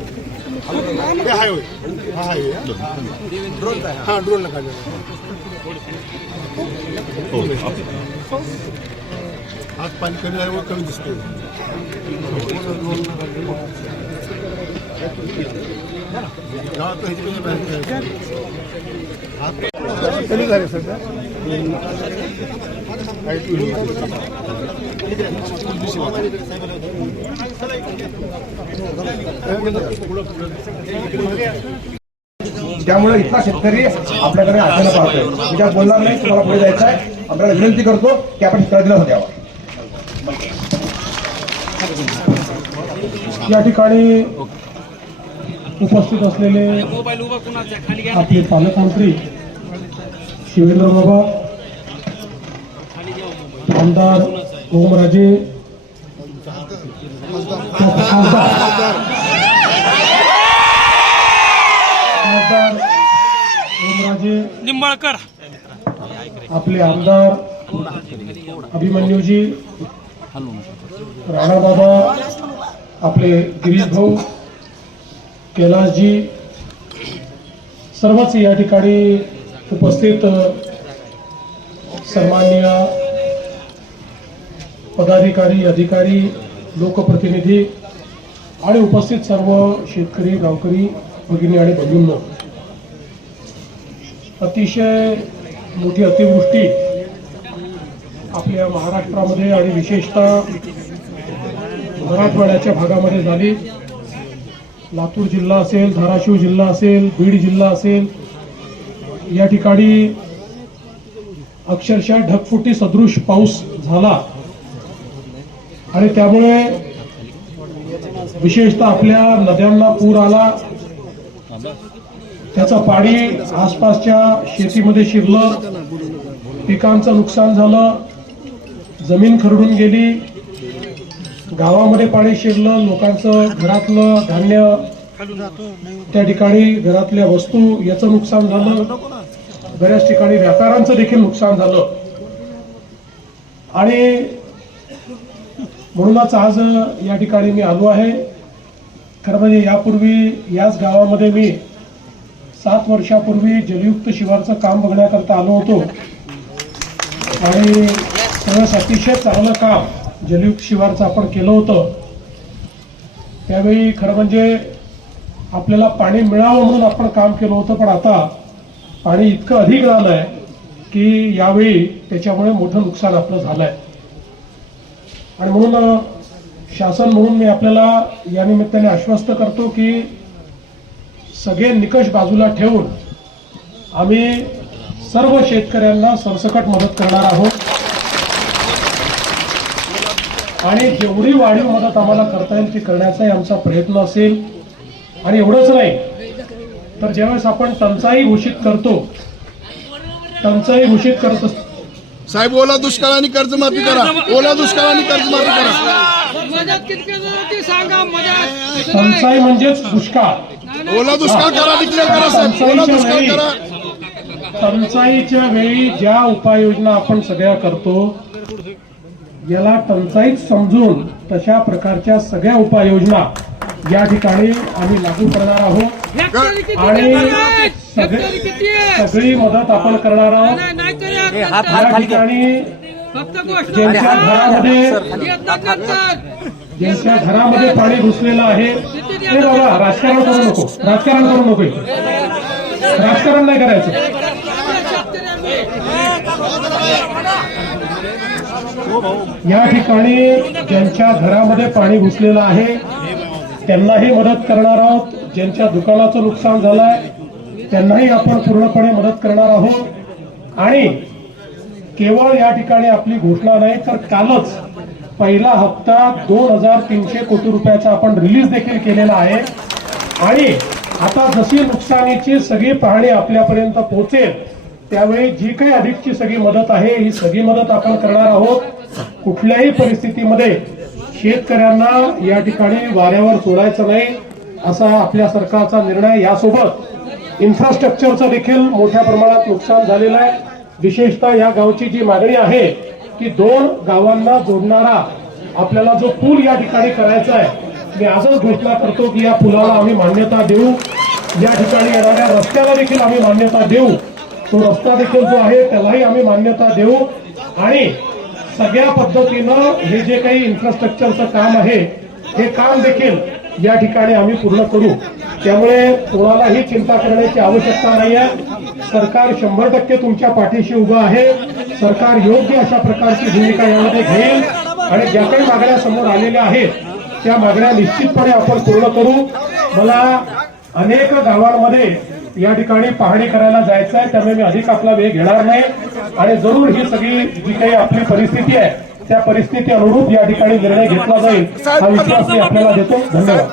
हे हाय होय हा हाय ड्रोन हा? ड्रोनला काढलेला आज पाणी कमी झाल्यामुळे कमी दिसतोय. गावात? कमी झाले सध्या? काय त्यामुळे इथला शेतकरी आपल्याकडे आशेनं पाहतोय. मी काय बोलणार नाही तुम्हाला पुढे जायचं आहे. आपल्याला विनंती करतो की आपण शेतकऱ्याला दिलासा द्यावा या ठिकाणी उपस्थित असलेले आपले पालकमंत्री शिवेंद्र बाबा आमदार ओमराजे खासदार खासदार ओमराजे निंबाळकर. आपले आमदार अभिमन्यूजी राणाबाबा आपले गिरीश भाऊ कैलासजी सर्वच या ठिकाणी उपस्थित सन्माननीय पदाधिकारी अधिकारी लोकप्रतिनिधी आणि उपस्थित सर्व शेतकरी गावकरी भगिनी आणि बंधूंनो अतिशय मोठी अतिवृष्टी आपल्या महाराष्ट्रामध्ये आणि विशेषतः मराठवाड्याच्या भागामध्ये झाली. लातूर जिल्हा असेल धाराशिव जिल्हा असेल बीड जिल्हा असेल या ठिकाणी अक्षरशः ढगफुटी सदृश पाऊस झाला. आणि त्यामुळे विशेषतः आपल्या नद्यांना पूर आला. त्याचं पाणी आसपासच्या शेतीमध्ये शिरलं. पिकांचं नुकसान झालं. जमीन खरडून गेली. गावामध्ये पाणी शिरलं. लोकांचं घरातलं धान्य त्या ठिकाणी घरातल्या वस्तू याचं नुकसान झालं. बऱ्याच ठिकाणी व्यापाऱ्यांचं देखील नुकसान झालं. आणि म्हणूनच आज या ठिकाणी मी आलो आहे. खरं म्हणजे यापूर्वी याच गावामध्ये मी सात वर्षापूर्वी जलयुक्त शिवारचं काम बघण्याकरता आलो होतो. आणि खरंच अतिशय चांगलं काम जलयुक्त शिवारचं आपण केलं होतं. त्यावेळी खरं म्हणजे आपल्याला पाणी मिळावं म्हणून आपण काम केलं होतं पण आता आणि इतकं अधिक झालं आहे की यावेळी त्याच्यामुळे मोठं नुकसान आपलं झालं आहे आणि म्हणून शासन म्हणून मी आपल्याला या निमित्ताने आश्वस्त करतो की सगळे निकष बाजूला ठेवून आम्ही सर्व शेतकऱ्यांना सरसकट मदत करणार आहोत. आणि जेवढी वाढीव मदत आम्हाला करता येईल ती करण्याचाही आमचा प्रयत्न असेल. आणि एवढंच नाही तर ज्यावेळेस आपण टंचाई घोषित करतो टंचाई घोषित करत असतो. साहेब ओला दुष्काळ आणि कर्जमाफी करा. ओला दुष्काळ आणि कर्जमाफी करा. मदत किती होती सांगा मदत. टंचाई म्हणजेच दुष्काळ. ओला दुष्काळ करा डिक्लेअर करा साहेब. ओला दुष्काळ करा. टंचाईच्या वेळी ज्या उपाययोजना आपण सगळ्या करतो याला टंचाईच समजून तशा प्रकारच्या सगळ्या उपाययोजना या ठिकाणी आम्ही लागू करणार आहोत आणि? सगळे- हेक्टरी किती आहे? सगळी मदत आपण करणार आहोत या. ठिकाणी ज्यांच्या घरामध्ये. ज्यांच्या घरामध्ये पाणी घुसलेलं आहे ए बाबा राजकारण करू नको राजकारण करू नको राजकारण नाही करायचं. या ठिकाणी ज्यांच्या घरामध्ये पाणी घुसलेलं आहे त्यांनाही मदत करणार आहोत. ज्यांच्या दुकानाचं नुकसान झालंय त्यांनाही आपण पूर्णपणे मदत करणार आहोत. आणि केवळ या ठिकाणी आपली घोषणा नाही तर कालच पहिला हप्ता दोन हजार तीनशे कोटी रुपयाचा आपण रिलीज देखील केलेला आहे. आणि आता जशी नुकसानीची सगळी पाहणी आपल्यापर्यंत पोहोचेल त्यावेळी जी काही अधिकची सगळी मदत आहे ही सगळी मदत आपण करणार आहोत. कुठल्याही परिस्थितीमध्ये शेतकऱ्यांना या ठिकाणी वाऱ्यावर सोडायचं नाही असा आपल्या सरकारचा निर्णय. यासोबत इन्फ्रास्ट्रक्चरचं देखील मोठ्या प्रमाणात नुकसान झालेलं आहे. विशेषतः या गावची जी मागणी आहे की दोन गावांना जोडणारा आपल्याला जो पूल या ठिकाणी करायचा आहे मी आजच घोषणा करतो की या पुलाला आम्ही मान्यता देऊ. या ठिकाणी येणाऱ्या रस्त्याला देखील आम्ही मान्यता देऊ. तो रस्ता देखील जो आहे त्यालाही आम्ही मान्यता देऊ. आणि सगळ्या पद्धतीनं हे जे काही इन्फ्रास्ट्रक्चरचं काम आहे हे काम देखील या ठिकाणी आम्ही पूर्ण करू. त्यामुळे कोणालाही चिंता करण्याची आवश्यकता नाही आहे. सरकार शंभर टक्के तुमच्या पाठीशी उभं आहे. सरकार योग्य अशा प्रकारची भूमिका यामध्ये घेईल. आणि ज्या काही मागण्या समोर आलेल्या आहेत त्या मागण्या निश्चितपणे आपण पूर्ण करू. मला अनेक गावांमध्ये या ठिकाणी पाहणी करायला जायचं आहे त्यामुळे मी अधिक आपला वेळ घेणार नाही. आणि जरूर ही सगळी जी काही आपली परिस्थिती आहे त्या परिस्थिती अनुरूप या ठिकाणी निर्णय घेतला जाईल हा विश्वास मी आपल्याला देतो. धन्यवाद.